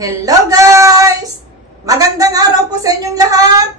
Hello guys! Magandang araw po sa inyong lahat!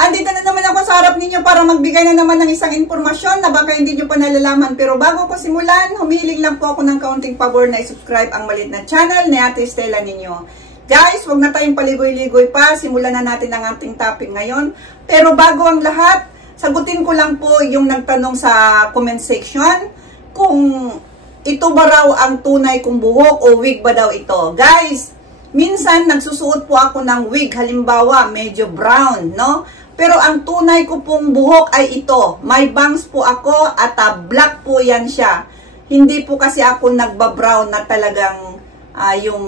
Andito na naman ako sa harap ninyo para magbigay na naman ng isang impormasyon na baka hindi nyo pa nalalaman. Pero bago ko simulan, humihiling lang po ako ng kaunting pabor na i-subscribe ang maliit na channel ni Ate Stella ninyo. Guys, huwag na tayong paligoy-ligoy pa. Simulan na natin ang ating topic ngayon. Pero bago ang lahat, sagutin ko lang po yung nagtanong sa comment section kung ito ba raw ang tunay kong buhok o wig ba daw ito. Guys, minsan nagsusuot po ako ng wig, halimbawa medyo brown, no? Pero ang tunay ko pong buhok ay ito. May bangs po ako at black po yan siya. Hindi po kasi ako nagbabrown na talagang yung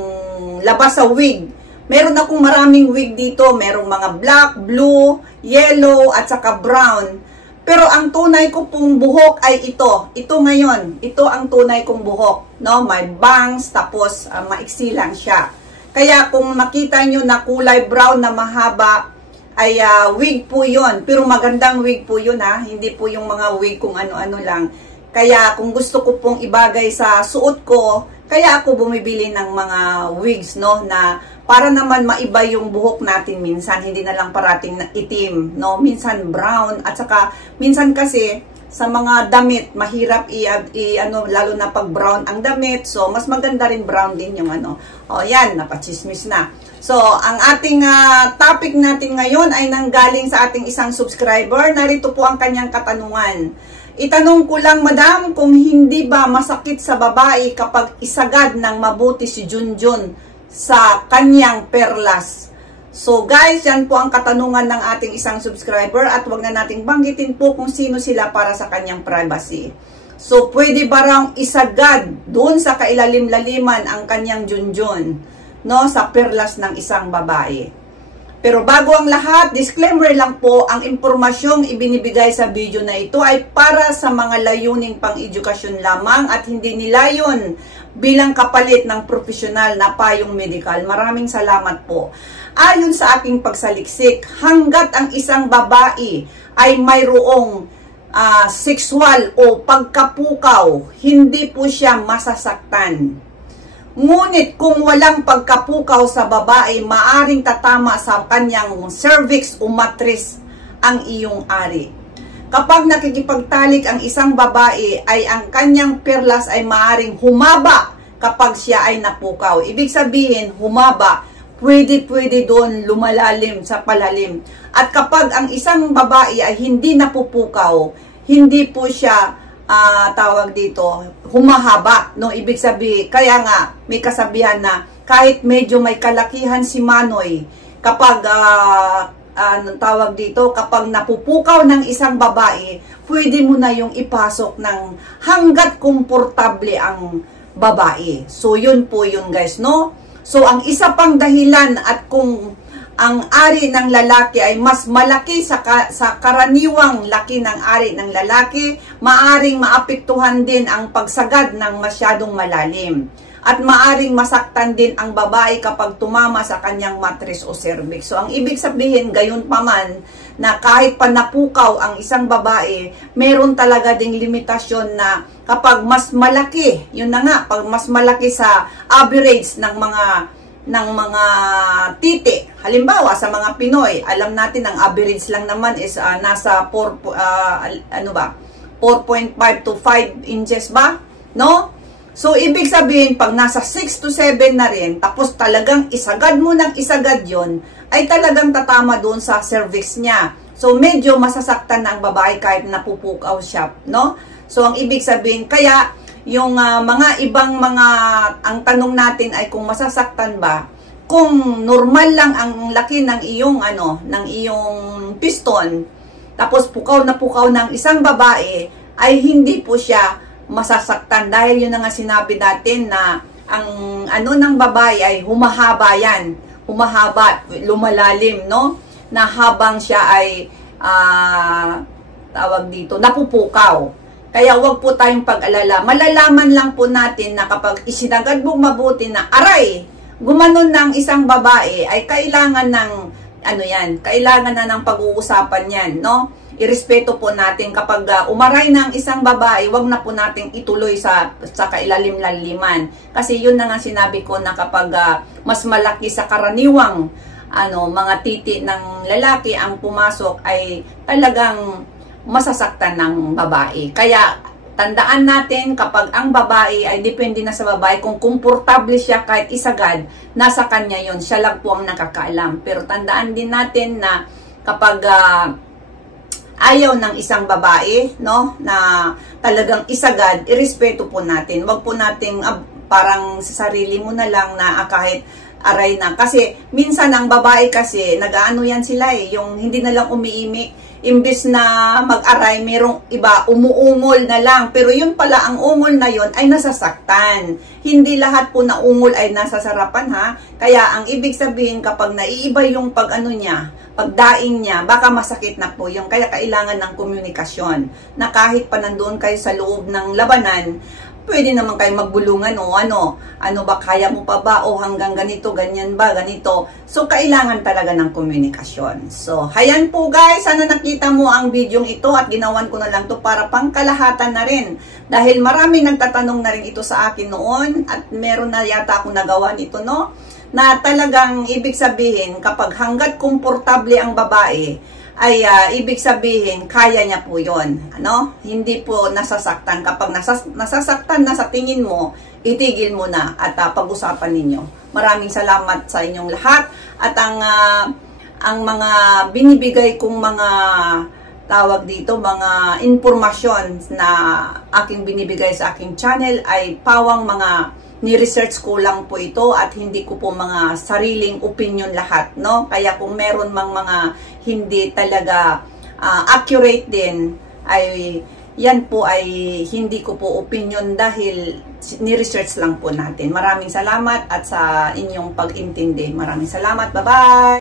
labas sa wig. Meron akong maraming wig dito. Merong mga black, blue, yellow at saka brown. Pero ang tunay ko pong buhok ay ito. Ito ngayon. Ito ang tunay kong buhok, no? May bangs tapos maiksi lang siya. Kaya kung makita nyo na kulay brown na mahaba, ay wig po yun. Pero magandang wig po yun ha. Hindi po yung mga wig kung ano-ano lang. Kaya kung gusto ko pong ibagay sa suot ko, kaya ako bumibili ng mga wigs, no? Na para naman maiba yung buhok natin minsan. Hindi na lang parating na itim, no? Minsan brown. At saka minsan kasi sa mga damit, mahirap lalo na pag brown ang damit. So, mas maganda rin brown din yung ano. O, yan, napachismis na. So, ang ating topic natin ngayon ay nanggaling sa ating isang subscriber. Narito po ang kanyang katanungan. Itanong ko lang, madam, kung hindi ba masakit sa babae kapag isagad ng mabuti si Junjun sa kanyang perlas? So guys, yan po ang katanungan ng ating isang subscriber at wag na nating banggitin po kung sino sila para sa kanyang privacy. So pwede ba raw isagad doon sa kailalim-laliman ang kanyang Junjun, no, sa perlas ng isang babae? Pero bago ang lahat, disclaimer lang po, ang impormasyong ibinibigay sa video na ito ay para sa mga layuning pang-edukasyon lamang at hindi nilayon bilang kapalit ng profesional na payong medikal. Maraming salamat po. Ayon sa aking pagsaliksik, hanggat ang isang babae ay mayroong sexual o pagkapukaw, hindi po siya masasaktan. Ngunit kung walang pagkapukaw sa babae, maaring tatama sa kanyang cervix o matris ang iyong ari. Kapag nakikipagtalik ang isang babae, ay ang kanyang perlas ay maaring humaba kapag siya ay napukaw. Ibig sabihin, humaba, pwede doon lumalalim sa palalim. At kapag ang isang babae ay hindi napupukaw, hindi po siya tawag dito, humahaba, no? Ibig sabihin, kaya nga may kasabihan na kahit medyo may kalakihan si Manoy, kapag tawag dito, kapag napupukaw ng isang babae, pwede mo na yung ipasok ng hanggat komportable ang babae. So yun po yun guys, no? So ang isa pang dahilan at kung ang ari ng lalaki ay mas malaki sa karaniwang laki ng ari ng lalaki, maaring maapektuhan din ang pagsagad ng masyadong malalim. At maaring masaktan din ang babae kapag tumama sa kanyang matris o cervix. So, ang ibig sabihin, gayon pa man, na kahit pa napukaw ang isang babae, meron talaga ding limitasyon na kapag mas malaki, yun na nga, pag mas malaki sa average ng mga titi. Halimbawa, sa mga Pinoy, alam natin ang average lang naman is nasa 4.5 to 5 inches ba? No? So, ibig sabihin, pag nasa 6 to 7 na rin, tapos talagang isagad mo ng isagad yon, ay talagang tatama doon sa cervix niya. So, medyo masasaktan na ang babae kahit napupukaw siya, no? So, ang ibig sabihin, kaya yung mga ibang ang tanong natin ay kung masasaktan ba, kung normal lang ang laki ng iyong ng iyong piston, tapos pukaw na pukaw ng isang babae, ay hindi po siya masasaktan dahil yun na nga sinabi natin na ang ng babae ay humahaba yan, humahaba, lumalalim, no, na habang siya ay tawag dito, napupukaw. Kaya wag po tayong pag-alala. Malalaman lang po natin na kapag isinagad mo mabuti na aray, gumanon ng isang babae, ay kailangan ng kailangan na ng pag-uusapan yan, no? irespeto po natin kapag umaray ng isang babae, wag na po nating ituloy sa kailalim-laliman. Kasi yun na nga sinabi ko na kapag mas malaki sa karaniwang mga titi ng lalaki ang pumasok ay talagang masasaktan ng babae. Kaya tandaan natin kapag ang babae ay depende na sa babae, kung komportable siya kahit isagad, nasa kanya yon, siya lang po ang nakakaalam. Pero tandaan din natin na kapag ayaw ng isang babae, no, na talagang isagad, irespeto po natin. Wag po nating parang sa sarili mo na lang na kahit aray na. Kasi minsan ang babae kasi, nag-aano yan sila yung hindi na lang umiimik. Imbis na mag-aray, merong iba umuungol na lang. Pero yun pala, ang ungol na yun ay nasasaktan. Hindi lahat po na ungol ay nasasarapan, ha. Kaya ang ibig sabihin kapag naiiba yung pagdaing niya, baka masakit na po yung. Kaya kailangan ng komunikasyon. Na kahit pa nandoon kayo sa loob ng labanan, pwede naman kayo magbulungan o ano ba, kaya mo pa ba, o hanggang ganito, ganyan ba, ganito. So, kailangan talaga ng komunikasyon. So, hayan po guys, sana nakita mo ang video ito at ginawan ko na lang to para pangkalahatan na rin. Dahil maraming nagtatanong na rin ito sa akin noon at meron na yata akong nagawa nito, no? Na talagang ibig sabihin, kapag hanggat komportable ang babae, ay ibig sabihin, kaya niya po yun. Hindi po nasasaktan. Kapag nasasaktan na sa tingin mo, itigil mo na at pag-usapan ninyo. Maraming salamat sa inyong lahat. At ang mga binibigay kong mga tawag dito, mga impormasyon na aking binibigay sa aking channel ay pawang mga ni-research ko lang po ito at hindi ko po mga sariling opinion lahat, no? Kaya kung meron mga hindi talaga accurate din, ay yan po ay hindi ko po opinion dahil ni-research lang po natin. Maraming salamat at sa inyong pag-intindi. Maraming salamat. Bye-bye!